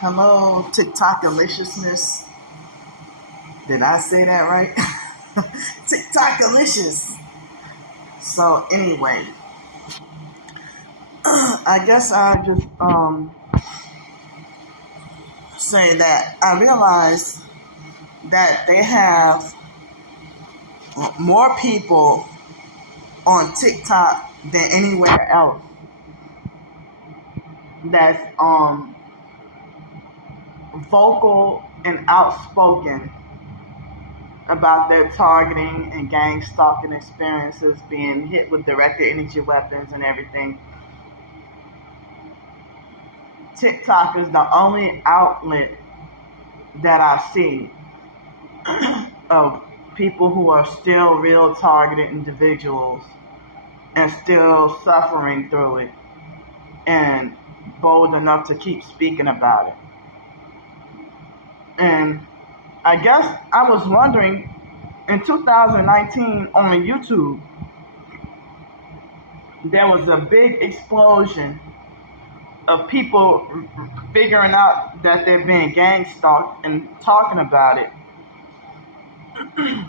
Hello, TikTok deliciousness. Did I say that right? TikTok delicious. So anyway, I guess I'll just say that I realized that they have more people on TikTok than anywhere else that's vocal and outspoken about their targeting and gang stalking experiences, being hit with directed energy weapons and everything. TikTok is the only outlet that I see of people who are still real targeted individuals and still suffering through it and bold enough to keep speaking about it. And I guess I was wondering, in 2019 on YouTube, there was a big explosion of people figuring out that they're being gang stalked and talking about it.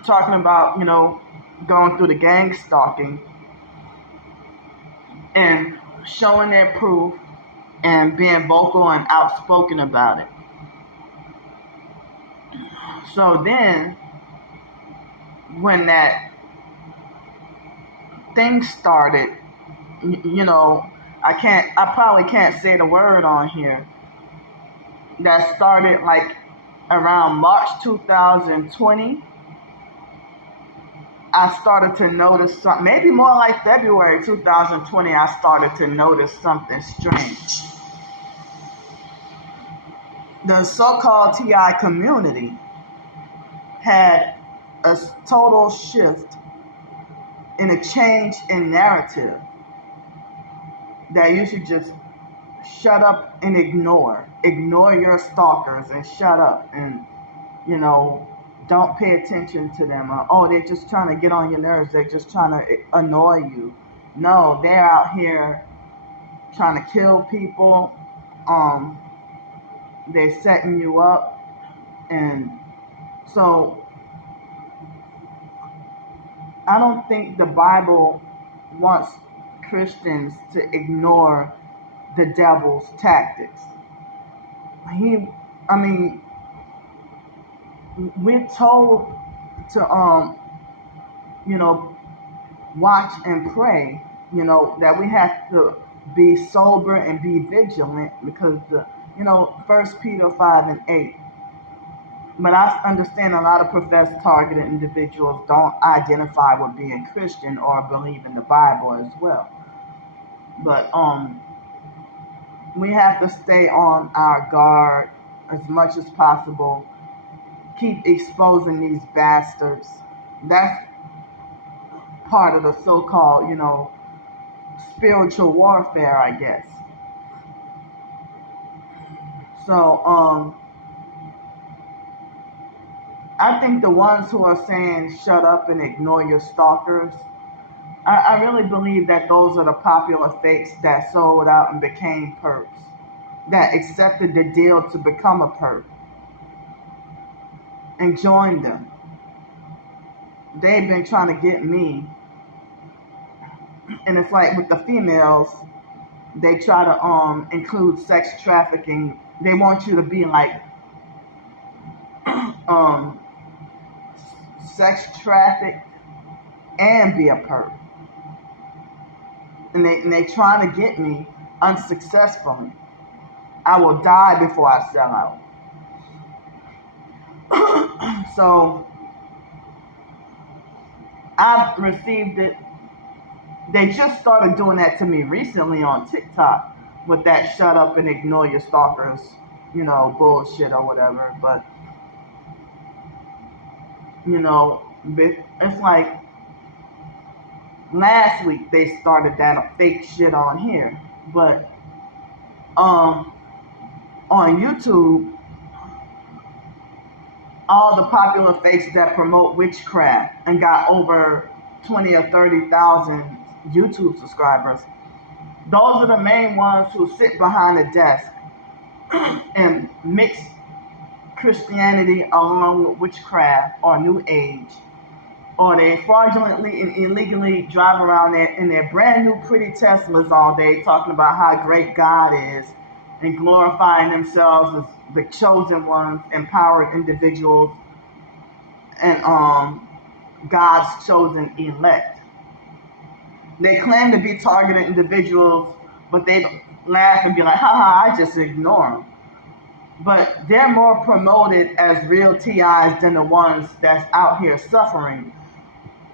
Talking about, going through the gang stalking and showing their proof and being vocal and outspoken about it. So then, when that thing started, I probably can't say the word on here. That started like around March 2020. I started to notice something, maybe more like February 2020, I started to notice something strange. The so-called TI community had a total shift in a change in narrative that you should just shut up and ignore your stalkers and shut up and don't pay attention to them. They're just trying to get on your nerves, they're just trying to annoy you. No, they're out here trying to kill people. They're setting you up. And so I don't think the Bible wants Christians to ignore the devil's tactics. We're told to watch and pray, that we have to be sober and be vigilant because 1 Peter 5 and 8. But I understand a lot of professed targeted individuals don't identify with being Christian or believe in the Bible as well. But we have to stay on our guard as much as possible. Keep exposing these bastards. That's part of the so-called, spiritual warfare, I guess. So, I think the ones who are saying shut up and ignore your stalkers, I really believe that those are the popular fakes that sold out and became perps, that accepted the deal to become a perp and joined them. They've been trying to get me. And it's like with the females, they try to include sex trafficking. They want you to be like sex trafficked and be a perp. And they trying to get me unsuccessfully. I will die before I sell out. So I've received it. They just started doing that to me recently on TikTok with that shut up and ignore your stalkers, bullshit or whatever. But, it's like last week they started that fake shit on here. But on YouTube, all the popular fakes that promote witchcraft and got over 20 or 30,000 YouTube subscribers, those are the main ones who sit behind a desk and mix Christianity along with witchcraft or New Age, or they fraudulently and illegally drive around in their brand new pretty Teslas all day talking about how great God is and glorifying themselves as the chosen ones, empowered individuals, and God's chosen elect. They claim to be targeted individuals, but they laugh and be like, haha, I just ignore them. But they're more promoted as real TIs than the ones that's out here suffering.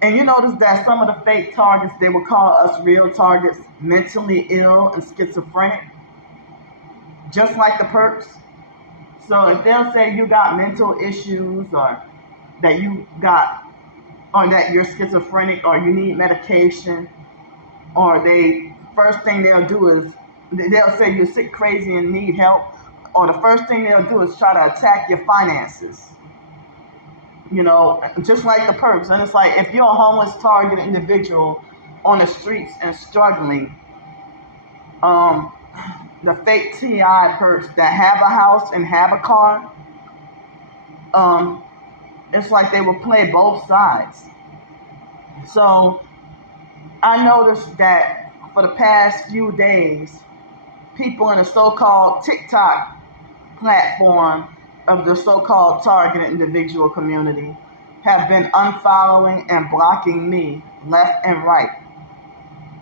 And you notice that some of the fake targets, they will call us real targets mentally ill and schizophrenic, just like the perps. So if they'll say you got mental issues, or that you got, or that you're schizophrenic, or you need medication, or first thing they'll do is they'll say you're sick, crazy, and need help, or the first thing they'll do is try to attack your finances. Just like the perps. And it's like, if you're a homeless target individual on the streets and struggling, the fake TI perps that have a house and have a car, it's like they will play both sides. So I noticed that for the past few days, people in the so-called TikTok platform of the so-called targeted individual community have been unfollowing and blocking me left and right.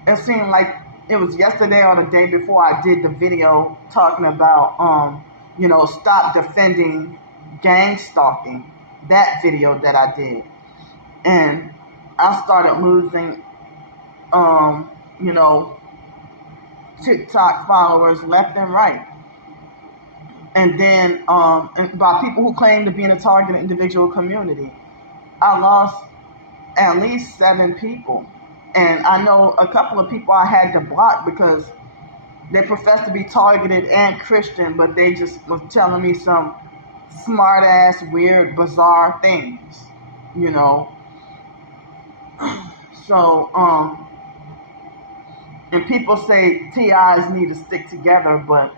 It seemed like it was yesterday or the day before I did the video talking about, stop defending gang stalking, that video that I did. And I started losing, TikTok followers left and right. And then and by people who claim to be in a targeted individual community, I lost at least 7 people. And I know a couple of people I had to block because they profess to be targeted and Christian, but they just was telling me some smart ass, weird, bizarre things, So, and people say TIs need to stick together, but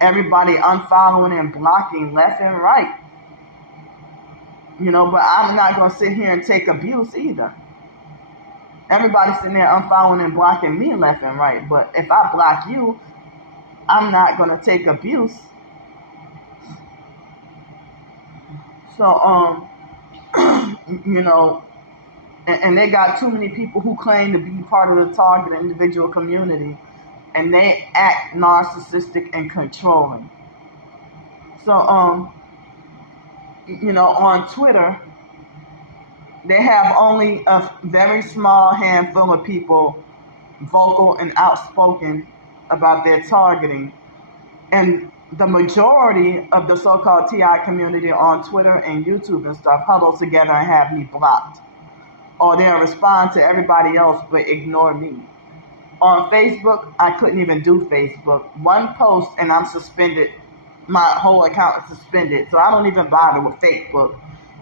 everybody unfollowing and blocking left and right. But I'm not going to sit here and take abuse either. Everybody's sitting there unfollowing and blocking me left and right. But if I block you, I'm not going to take abuse. So, and they got too many people who claim to be part of the targeted individual community, and they act narcissistic and controlling. So, on Twitter, they have only a very small handful of people vocal and outspoken about their targeting. And the majority of the so-called TI community on Twitter and YouTube and stuff huddle together and have me blocked. Or they'll respond to everybody else but ignore me. On Facebook, I couldn't even do Facebook. One post and I'm suspended. My whole account is suspended. So I don't even bother with Facebook.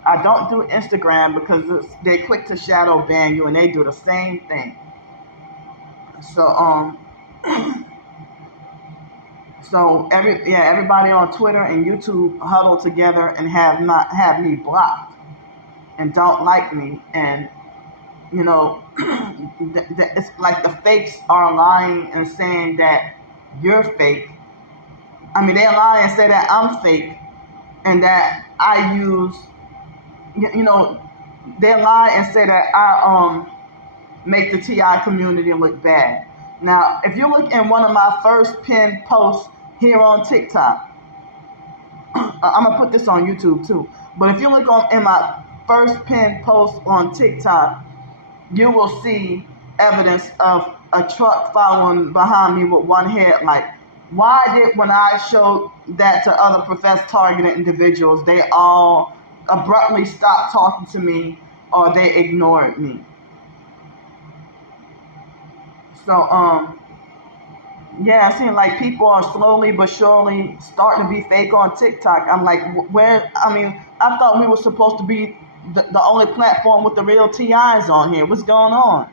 I don't do Instagram because they quick to shadow ban you and they do the same thing. So so everybody on Twitter and YouTube huddle together and have me blocked and don't like me. And it's like the fakes are lying and saying that you're fake. I mean, they lie and say that I'm fake and that I use, they lie and say that I make the TI community look bad. Now, if you look in one of my first pinned posts here on TikTok, I'm going to put this on YouTube too, but if you look in my first pinned post on TikTok, you will see evidence of a truck following behind me with one headlight. Why did, when I showed that to other professed targeted individuals, they all abruptly stopped talking to me or they ignored me? So, yeah, it seems like people are slowly but surely starting to be fake on TikTok. I'm like, I thought we were supposed to be the only platform with the real TIs on here. What's going on?